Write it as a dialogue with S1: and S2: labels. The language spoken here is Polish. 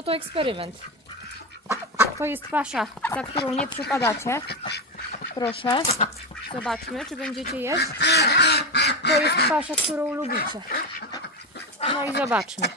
S1: No to eksperyment. To jest pasza, za którą nie przypadacie. Proszę. Zobaczmy, czy będziecie jeść. To jest pasza, którą lubicie. No i zobaczmy.